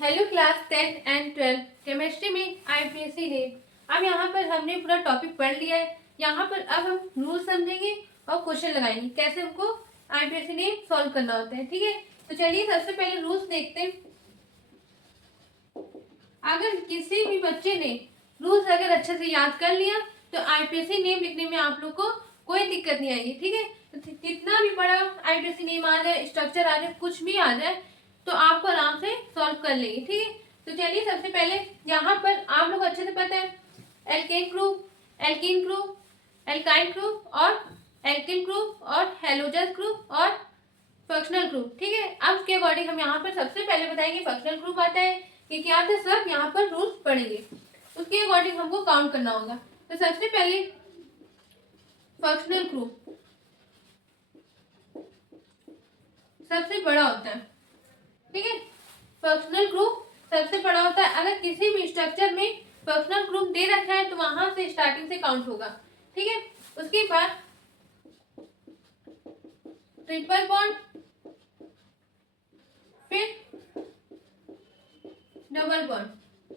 Hello class 10 and 12 chemistry में IPSC ने अब यहाँ पर हमने पूरा टॉपिक पढ़ लिया है। यहाँ पर अब हम रूल समझेंगे और क्वेश्चन लगाएंगे कैसे हमको आईपीएससी ने सॉल्व करना होता है। ठीक है, तो चलिए सबसे पहले रूल्स देखते हैं। अगर किसी भी बच्चे ने रूल्स अगर अच्छे से याद कर लिया तो आईपीएससी नेम लिखने में आप लोग को कोई दिक्कत नहीं आएगी। ठीक है, तो कितना भी बड़ा आईपीएससी नेम आ जाए, स्ट्रक्चर आ जाए, कुछ भी आ जाए तो आपको आराम से सॉल्व कर लेंगे। ठीक है, तो चलिए सबसे पहले यहाँ पर आप लोग अच्छे से पता है alkane group, alkene group, alkyne group और एल्किन ग्रुप और हेलोजस ग्रुप और फंक्शनल ग्रुप। ठीक है, अब उसके अकॉर्डिंग हम यहाँ पर सबसे पहले बताएंगे फंक्शनल ग्रुप आता है कि क्या आता है, सब यहाँ पर रूल्स पढ़ेंगे, उसके अकॉर्डिंग हमको काउंट करना होगा। तो सबसे पहले फंक्शनल ग्रुप सबसे बड़ा होता है। ठीक है, फंक्शनल ग्रुप सबसे बड़ा होता है। अगर किसी भी स्ट्रक्चर में फंक्शनल ग्रुप दे रखा है तो वहां से स्टार्टिंग से काउंट होगा। ठीक है, उसके बाद ट्रिपल बॉन्ड, फिर डबल बॉन्ड।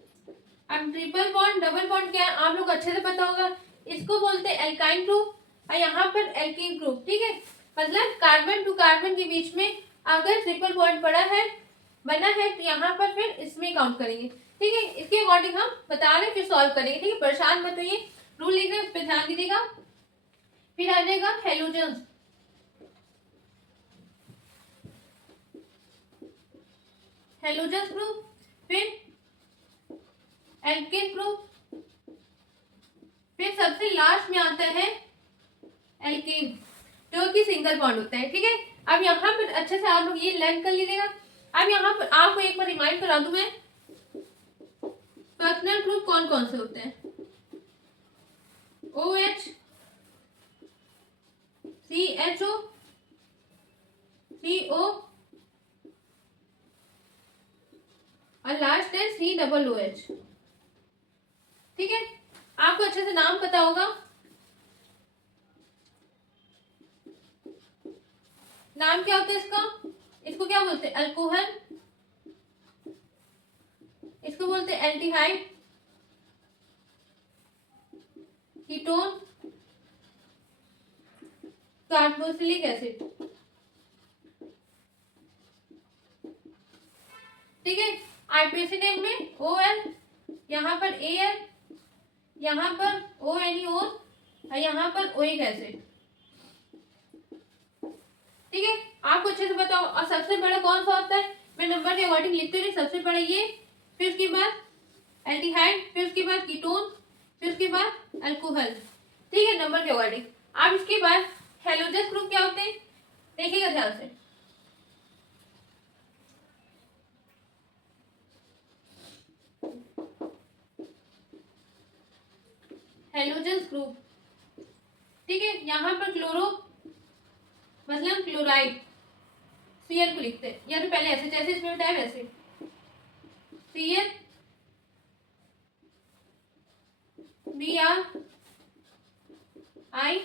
अब ट्रिपल बॉन्ड डबल बॉन्ड क्या है आप लोग अच्छे से पता होगा, इसको बोलते हैं एल्काइन ग्रुप और यहाँ पर एल्कीन ग्रुप। ठीक है, मतलब कार्बन टू कार्बन के बीच में अगर ट्रिपल बॉन्ड बना है तो यहाँ पर फिर इसमें काउंट करेंगे। ठीक है, इसके अकॉर्डिंग हम बता रहे फिर सॉल्व करेंगे। ठीक है, परेशान मत होइए, रूल लिख रहे हैं उस पर ध्यान दीजिएगा। फिर आ जाएगा हेलोजन्स, हेलोजन्स ग्रुप, फिर एल्केन ग्रुप, फिर सबसे लास्ट में आता है एल्केन जो कि सिंगल बॉन्ड होता है। ठीक है, अब यहाँ पर अच्छे से आप लोग ये लर्न कर लीजिएगा। अब यहाँ पर आपको एक बार रिमाइंड करा दूं मैं, फंक्शनल ग्रुप कौन कौन से होते हैं, OH, CHO, CO और लास्ट है COOH। ठीक है, आपको अच्छे से नाम पता होगा। नाम क्या होता है इसका, इसको क्या बोलते हैं, अल्कोहल, इसको बोलते हैं एल्डिहाइड, कीटोन, कार्बोक्सिलिक एसिड। ठीक है, आईपीएससी नेम में OL, यहाँ पर AL, यहाँ पर ONEO और यहाँ पर ओइक एसिड। ठीक है, आपको अच्छे से बताओ। और सबसे बड़ा कौन सा होता है, मैं नंबर के अकॉर्डिंग लिखते हुए, सबसे बड़ा ये, फिर उसके बाद एल्डिहाइड, फिर उसके बाद कीटोन, फिर उसके बाद अल्कोहल। ठीक है, नंबर के अकॉर्डिंग। अब इसके बाद हेलोजस ग्रुप क्या होते हैं, देखिएगा ध्यान से। हेलोजस ग्रुप, ठीक है, यहाँ पर क्लोरो मतलब क्लोराइड, Cl को लिखते हैं, या तो पहले ऐसे जैसे इसमें होता है वैसे Cl, Br, I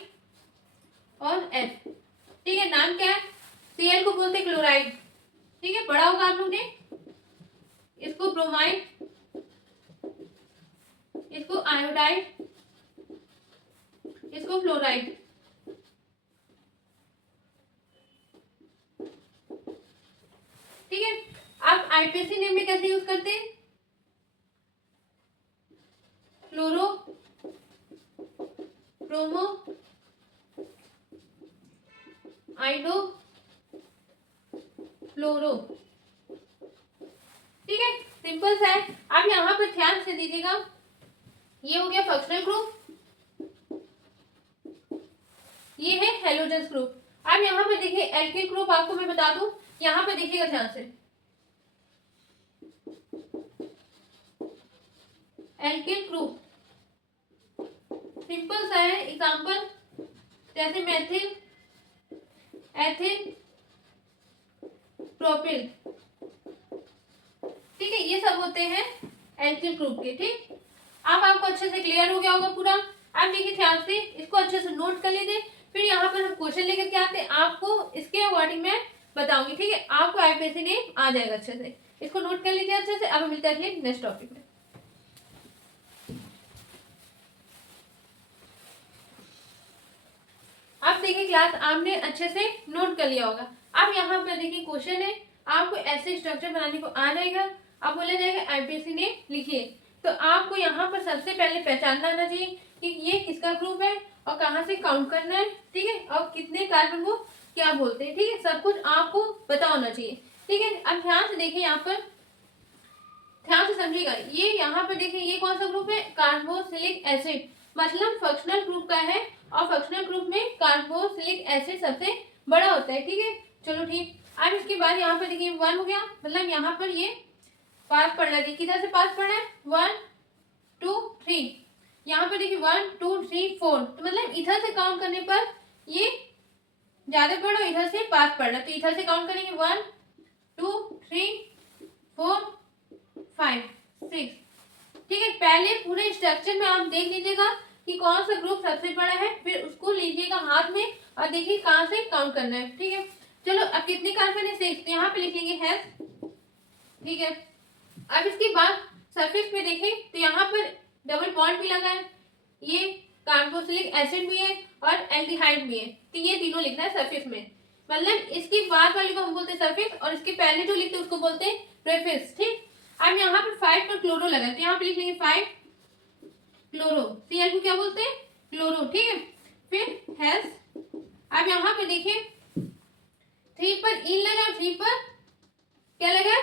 और F। ठीक है, नाम क्या है, Cl को बोलते हैं क्लोराइड। ठीक है, पढ़ा होगा आप लोग ने, इसको ब्रोमाइड, इसको आयोडाइड, इसको फ्लोराइड। ठीक है, आप आईपीएससी नेम में कैसे यूज करते हैं, फ्लोरो, ब्रोमो, आइडो, फ्लोरो। ठीक है, सिंपल सा है। आप यहाँ पर ध्यान से दीजिएगा, ये हो गया फंक्शनल ग्रुप, ये है हेलोजस ग्रुप। अब यहाँ पे देखिए एल्किल ग्रुप, आपको मैं बता दूं, यहाँ पे देखिएगा ध्यान से, एल्किल ग्रुप सिंपल सा है। एग्जांपल जैसे मेथिल, एथिल, प्रोपिल। ठीक है, ये सब होते हैं एल्किल ग्रुप के। ठीक, अब आपको अच्छे से क्लियर हो गया होगा पूरा। अब देखिए ध्यान से, इसको अच्छे से नोट कर लीजिए। फिर यहाँ पर हम क्वेश्चन लेकर के आते हैं, आपको इसके अकॉर्डिंग मैं बताऊंगी, ठीक है। आपको आईपीएससी नेम आ जाएगा अच्छे से, इसको नोट कर लीजिए अच्छे से। अब हम मिलते हैं नेक्स्ट टॉपिक में। अब देखिए क्लास आपने अच्छे से नोट कर लिया होगा। अब यहाँ पर देखिए क्वेश्चन है, आपको ऐसे स्ट्रक्चर बनाने को आ जाएगा। अब बोला जाएगा आईपीएससी नेम लिखिए, तो आपको यहाँ पर सबसे पहले पहचानना आना चाहिए कि ये किसका ग्रुप है और कहाँ से काउंट करना है, ठीक है, और कितने कार्बन को क्या बोलते हैं, ठीक है, सब कुछ आपको पता होना चाहिए, ठीक है। अब ध्यान से देखिए, यहाँ पर ध्यान से समझिएगा। ये यहाँ पर देखिए ये कौन सा ग्रुप है, कार्बोक्सिलिक एसिड, मतलब फंक्शनल ग्रुप का है, और फंक्शनल ग्रुप में कार्बोक्सिलिक एसिड सबसे बड़ा होता है, ठीक है। चलो ठीक। अब इसके बाद यहाँ पर देखिए 1 हो गया, मतलब यहाँ पर ये पास पड़ रहा है, किधर से पास पड़ रहा है, 1 2 3, यहाँ पर देखिए 1 2 3 4, तो मतलब इधर से काउंट करने पर ये ज्यादा पड़ा, इधर से पास पड़ रहा है, तो इधर से काउंट करेंगे 1 2 3 4 5 6, ठीक है। पहले पूरे स्ट्रक्चर में आप देख लीजिएगा कि कौन सा ग्रुप सबसे बड़ा है, फिर उसको लीजिएगा हाथ में और देखिए कहाँ से काउंट करना है, ठीक है। चलो अब कितने कार्बन है, 6, तो यहाँ पे लिख लेंगे हैज, ठीक है। अब इसके बाद सरफेस पे देखें तो यहाँ पर डबल बॉन्ड भी लगा है, ये कार्बोक्सिलिक एसिड भी है और एल्डिहाइड भी है, तो ये तीनों लिखना है सरफेस में, मतलब इसके बाद वाले को हम बोलते हैं सरफेस और इसके पहले जो लिखते हैं उसको बोलते हैं प्रेफेस, ठीक। अब यहाँ पर 5 पर क्लोरो लगा है, तो यहाँ पे लिख लेंगे 5 क्लोरो, Cl को क्या बोलते हैं, क्लोरो, ठीक है। फिर हैज, अब यहाँ पे देखिए 3 पर इन लगा, 3 पर क्या लगा,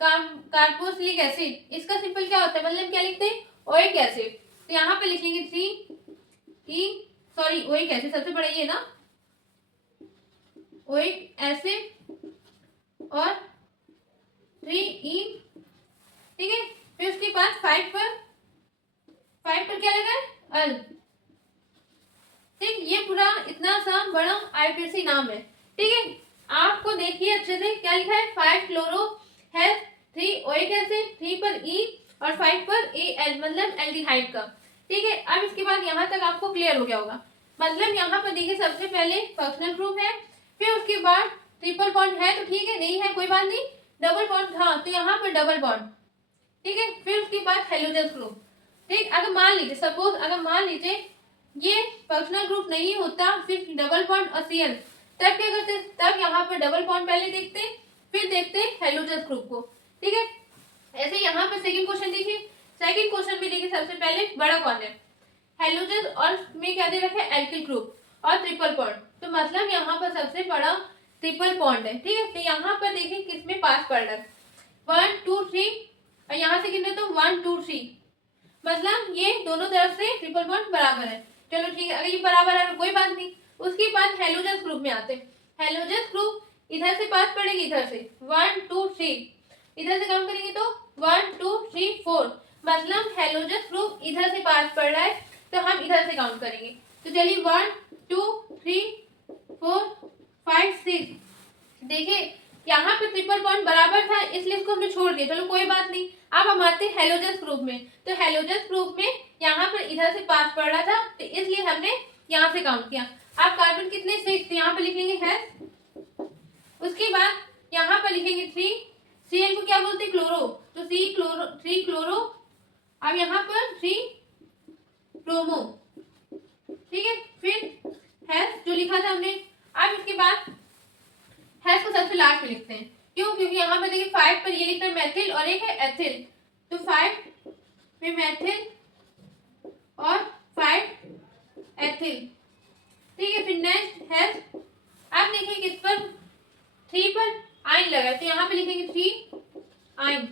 कार्बोक्सिलिक एसिड, इसका सिंपल क्या होता है, मतलब क्या लिखते हैं, ओइक एसिड, तो यहाँ पे लिख लेंगे 3 ई, सॉरी ओइक एसिड सबसे बड़ा ये ना, ओइक एसिड और 3 ई, ठीक है। फिर उसके बाद 5 पर क्या लगा है, अल, ठीक। ये पूरा इतना सा बड़ा आईपीएससी नाम है, ठीक है। आपको देखिए अच्छे से क्या लिखा है, 5 क्लोरो है, 3 ओइक एसिड, 3 पर ई और 5 पर ए एल, मतलब एल्डिहाइड का, ठीक है। अब इसके बाद यहाँ तक आपको क्लियर हो गया होगा, मतलब यहाँ पर देखिए सबसे पहले फंक्शनल ग्रुप है, फिर उसके बाद ट्रिपल बॉन्ड है तो ठीक है, नहीं है कोई बात नहीं, डबल बॉन्ड था तो यहाँ पर डबल बॉन्ड, ठीक है। फिर उसके बाद हेलोजन ग्रुप, ठीक। अगर मान लीजिए सपोज, अगर मान लीजिए ये फंक्शनल ग्रुप नहीं होता, सिर्फ डबल बॉन्ड और Cl, तब क्या करते, तब यहाँ पर डबल बॉन्ड पहले देखते, फिर देखते हेलोजन ग्रुप को, ठीक है। ऐसे यहाँ पर सेकंड क्वेश्चन देखिए, सेकंड क्वेश्चन में देखिए सबसे पहले बड़ा कौन है, हेलोजन और में क्या दे रखा है, एल्किल ग्रुप और ट्रिपल बॉन्ड, तो मतलब यहाँ पर सबसे बड़ा ट्रिपल बॉन्ड है, ठीक है। तो यहाँ पर देखिए किसमें पास पड़ रहा है, 1 2 3, और यहाँ से गिने तो 1 2 3, मतलब ये दोनों तरफ से ट्रिपल बॉन्ड बराबर है। चलो ठीक है, अगर ये बराबर है तो कोई बात नहीं। उसके बाद हेलोजन ग्रुप में आते हैं, हेलोजन ग्रुप इधर से पास पड़ेगी, इधर से 1 2 3, इधर से काउंट करेंगे तो 1 2 3 4, मतलब हेलोजन ग्रुप इधर से पास पड़ रहा है तो हम इधर से काउंट करेंगे। तो चलिए 1 2 3 4 5 6, देखिए यहाँ पे ट्रिपल बॉन्ड बराबर था इसलिए इसको हमने छोड़ दिया, चलो कोई बात नहीं। अब हम आते हैं हेलोजन ग्रुप में, तो हेलोजन ग्रुप में यहाँ पर इधर से पास पड़ रहा था तो इसलिए हमने यहाँ से काउंट किया। अब कार्बन कितने, 6, तो यहाँ पे लिख लेंगे हैज, उसके बाद यहाँ पर लिखेंगे 3, Cl को क्या बोलते हैं, क्लोरो, तो थ्री क्लोरो, अब यहाँ पर 3 ब्रोमो, ठीक है। फिर हैज जो लिखा था हमने, अब इसके बाद हैज को सबसे लास्ट में लिखते हैं, क्यों, क्योंकि यहाँ पर देखिए 5 पर ये लिखना है मेथिल और एक है एथिल, तो 5 में मेथिल और 5 एथिल, ठीक है। फिर नेक्स्ट हैज, अब देखिए किस पर, 3 पर आइन लगा, तो यहाँ पे लिखेंगे 3 आइन।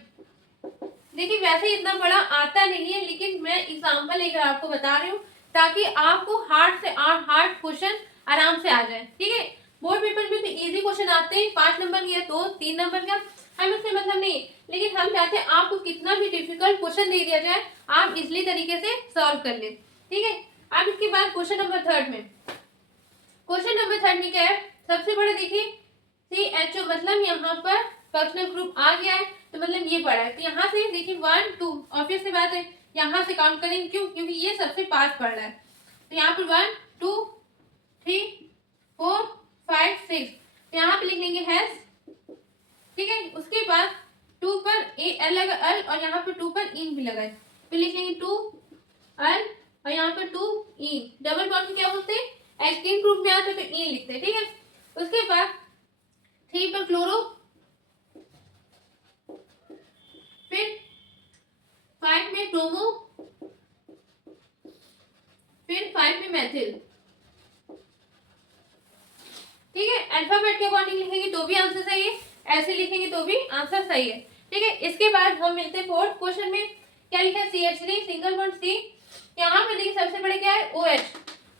देखिए वैसे इतना बड़ा आता नहीं है, लेकिन मैं एग्जाम्पल लेकर आपको बता रही हूँ ताकि आपको हार्ड से हार्ड क्वेश्चन आराम से आ जाए, ठीक है। बोर्ड पेपर में तो इजी क्वेश्चन आते हैं, 5 नंबर या 2 3 नंबर का, हमें उससे मतलब नहीं, लेकिन हम चाहते हैं आपको कितना भी डिफिकल्ट क्वेश्चन दे दिया जाए आप इजिली तरीके से सॉल्व कर ले, ठीक है। अब इसके बाद क्वेश्चन नंबर 3 में, क्वेश्चन नंबर 3 में क्या है, सबसे बड़ा देखिए CHO, मतलब यहाँ पर फंक्शनल ग्रुप आ गया है तो मतलब ये पड़ा है, तो यहाँ से देखिए 1 2, ऑब्वियस सी बात है यहाँ से काउंट करेंगे, क्यों, क्योंकि ये सबसे पास पड़ रहा है, तो यहाँ पर 1 2 3 4 5 6, तो यहाँ पे लिख लेंगे हैज, ठीक है। उसके बाद टू पर ए एल लगा अल और यहाँ पर टू पर इन भी लगाए, तो लिख लेंगे टू अल और यहाँ पर टू इन। डबल बॉन्ड को क्या बोलते हैं, एल्कीन ग्रुप में आता है तो इन लिखते हैं, ठीक है। उसके बाद 3 पर क्लोरो, फिर 5 में ब्रोमो, फिर 5 में मैथिल, ठीक है। अल्फाबेट के अकॉर्डिंग लिखेंगे तो भी आंसर सही है, ऐसे लिखेंगे तो भी आंसर सही है, ठीक है। इसके बाद हम मिलते हैं फोर्थ क्वेश्चन में। क्या लिखा है, CH3 सिंगल बॉन्ड C। यहाँ पे देखिए सबसे बड़े क्या है, OH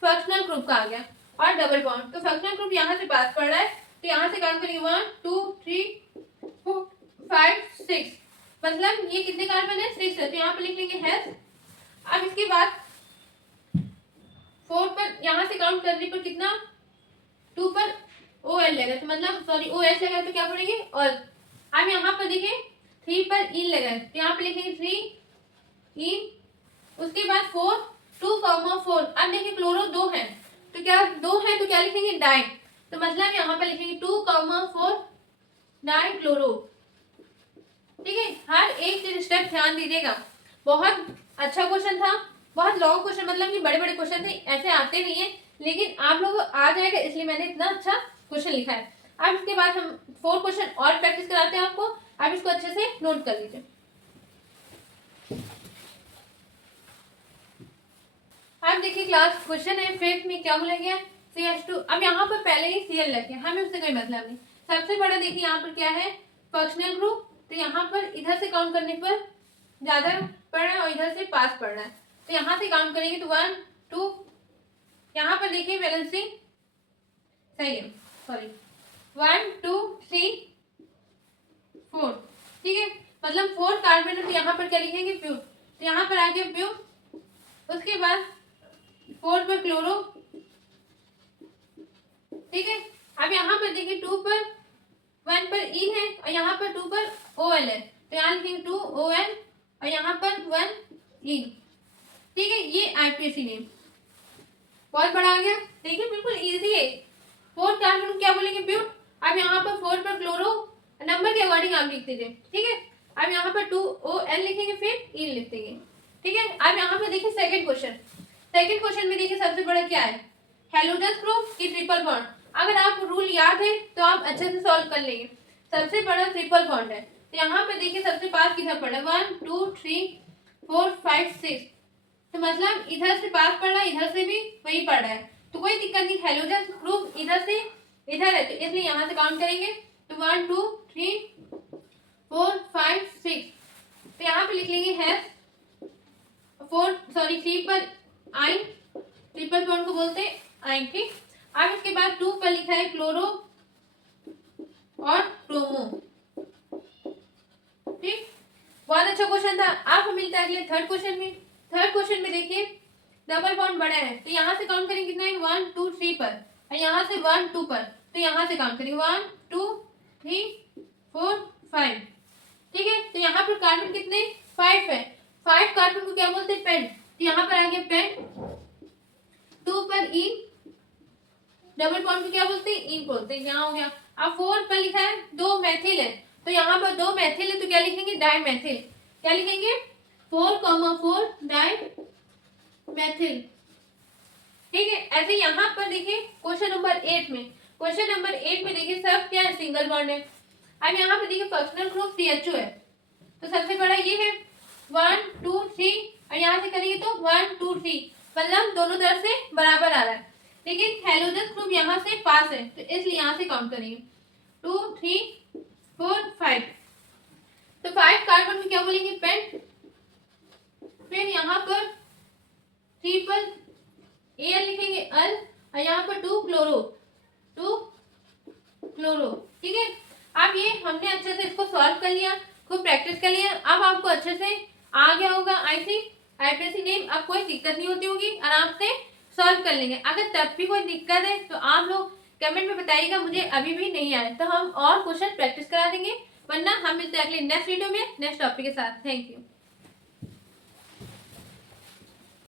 फंक्शनल ग्रुप का आ गया और डबल बॉन्ड, तो फंक्शनल ग्रुप यहाँ से पास पड़ रहा है, तो यहाँ से काउंट करेंगे 1 2 3 4 5 6, मतलब ये कितने कार्बन है, 6 है, तो यहाँ पे लिख लेंगे हैज। अब इसके बाद 4 पर यहाँ से काउंट करने पर कितना, 2 पर OL लगा, तो मतलब सॉरी OH लगा तो क्या पड़ेंगे और। अब यहाँ पर देखिए 3 पर इन लगा, तो यहाँ पे लिखेंगे 3 इन। उसके बाद 4 2 4, अब देखिए क्लोरो 2 है तो क्या 2 है तो क्या लिखेंगे डाई, तो मतलब यहाँ पर लिखेंगे 2 4 डाई क्लोरो, ठीक है। हर एक स्टेप ध्यान दीजिएगा, बहुत अच्छा क्वेश्चन था, बहुत लॉन्ग क्वेश्चन, मतलब कि बड़े बड़े क्वेश्चन थे, ऐसे आते नहीं है, लेकिन आप लोग आ जाएगा इसलिए मैंने इतना अच्छा क्वेश्चन लिखा है। अब इसके बाद हम 4 क्वेश्चन और प्रैक्टिस कराते हैं आपको, आप इसको अच्छे से नोट कर लीजिए। अब देखिए क्लास क्वेश्चन है 5th में क्या बोला गया, CH2। अब यहाँ पर पहले ही Cl लग गया, हमें उससे कोई मतलब नहीं। सबसे बड़ा देखिए यहाँ पर क्या है, फंक्शनल ग्रुप, तो यहाँ पर इधर से काउंट करने पर ज्यादा पड़ रहा है और इधर से पास पड़ रहा है, तो यहाँ से काउंट करेंगे तो 1 2, यहाँ पर देखिए वैलेंसी सही है, सॉरी 1 2 3 4, ठीक है, मतलब 4 कार्बन है, तो यहाँ पर क्या लिखेंगे प्यूर, तो यहाँ पर आ गया प्यूर। उसके बाद 4 पर क्लोरो, ठीक है। अब यहाँ पर देखिए 2 पर 1 पर इन है और यहाँ पर 2 पर OL है, तो यहाँ लिखेंगे 2 OL और यहाँ पर 1 इन, ठीक है। ये IPC नेम बहुत बड़ा आ गया, देखिए बिल्कुल इजी है। 4 कार्बन क्या बोलेंगे प्यूर। अब यहाँ पर 4 पर क्लोरो, नंबर के अकॉर्डिंग आप लिख दीजिए, ठीक है। अब यहाँ पर 2 OL लिखेंगे, फिर इन लिख देंगे, ठीक है। अब यहाँ पर देखिए सेकंड क्वेश्चन, सेकंड क्वेश्चन में देखिए सबसे बड़ा क्या है, हेलोजन ग्रुप की ट्रिपल बॉन्ड। अगर आपको रूल याद है तो आप अच्छे से सॉल्व कर लेंगे। सबसे बड़ा ट्रिपल बॉन्ड है, तो यहाँ पे देखिए सबसे पास किधर पड़ा, 1 2 3 4 5 6, तो मतलब इधर से पास पड़ रहा है, इधर से भी वही पड़ रहा है, तो कोई दिक्कत नहीं। हेलोजन ग्रुप इधर से इधर है, तो इसलिए यहाँ से काउंट करेंगे, तो 1 2 3 4 5 6, तो यहाँ पे लिख लेंगे हैज 3 पर आइन, ट्रिपल बॉन्ड को बोलते हैं आइन, ठीक। अब इसके बाद 2 पर लिखा है क्लोरो और ब्रोमो, ठीक। बहुत अच्छा क्वेश्चन था। अब हम मिलता है अगले थर्ड क्वेश्चन में। थर्ड क्वेश्चन में देखिए डबल बॉन्ड बड़ा है, तो यहाँ से काउंट करेंगे कितना है, 1 2 3 पर, और यहाँ से 1 2 पर, तो यहाँ से काउंट करेंगे 1 2 3 4 5, ठीक है। तो यहाँ पर कार्बन कितने 5 है, 5 कार्बन को क्या बोलते हैं पेंट, तो यहाँ पर आ गया पेंट। 2 पर इन, डबल बॉन्ड को क्या बोलते हैं इन बोलते हैं, यहाँ हो गया। अब 4 पर लिखा है 2 मैथिल है, तो यहाँ पर 2 मैथिल है, तो क्या लिखेंगे डाई मैथिल, क्या लिखेंगे 4 4 डाई मैथिल, ठीक है। ऐसे यहाँ पर देखिए क्वेश्चन नंबर 8 में, क्वेश्चन नंबर 8 में देखिए सब क्या है, सिंगल बॉन्ड है। अब यहाँ पे देखिए फंक्शनल ग्रुप CHO है, तो सबसे बड़ा ये है 1 2 3, और यहाँ से करेंगे तो 1 2 3, मतलब दोनों तरफ से बराबर आ रहा है, लेकिन हेलोजन ग्रुप यहाँ से पास है, तो इसलिए यहाँ से काउंट करेंगे 2 3 4 5, तो 5 कार्बन में क्या बोलेंगे पेंट। फिर यहाँ पर 3 पर Al लिखेंगे अल, और यहाँ पर 2 क्लोरो, ठीक है। अब ये हमने अच्छे से इसको सॉल्व कर लिया, खूब प्रैक्टिस कर लिया, अब आपको अच्छे से आ गया होगा IPC नेम, अब कोई दिक्कत नहीं होती होगी, आराम से सॉल्व कर लेंगे। अगर तब भी कोई दिक्कत है तो आप लोग कमेंट में बताइएगा, मुझे अभी भी नहीं आए तो हम और क्वेश्चन प्रैक्टिस करा देंगे, वरना हम मिलते हैं अगले नेक्स्ट वीडियो में नेक्स्ट टॉपिक के साथ। Thank you.